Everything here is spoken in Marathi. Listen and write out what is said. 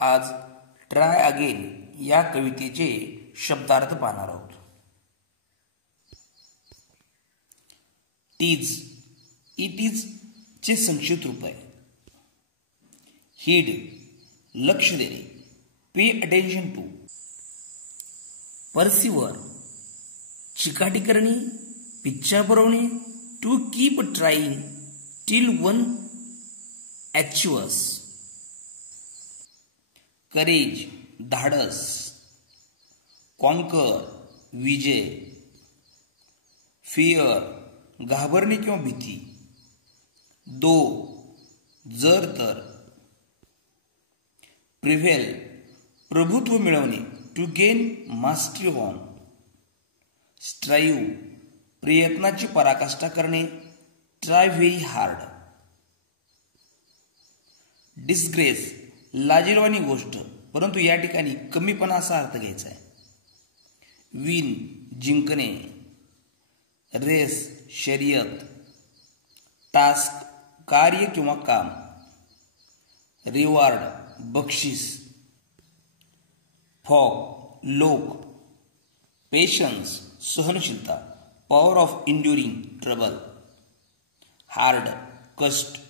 आज ट्राय अगेन या कवितेचे शब्दार्थ पाहणार आहोत. टीज इट इज चे संक्षिप्त रूप आहे. हीड लक्ष देणे, पे अटेन्शन टू. परसिवर चिकाटी करणे, पिच्छा पुरवणे, to keep trying till one achievers. Courage धाडस, कॉन्कर विजय, फिअर घाबरणे किंवा भीती, दो जर तर, प्रिव्हेल प्रभुत्व मिळवणे, to gain mastery on. Strive प्रयत्नाची पराकाष्ठा करणे, ट्राय व्हेरी हार्ड. डिस्ग्रेस लाजिरवाणी गोष्ट, परंतु या ठिकाणी कमीपणा असा अर्थ घ्यायचा आहे. विन जिंकणे, रेस शर्यत, टास्क कार्य किंवा काम, रिवॉर्ड बक्षीस, फॉग लोक, पेशन्स सहनशीलता, पॉवर ऑफ इंड्युरिंग ट्रबल, हार्ड कष्ट,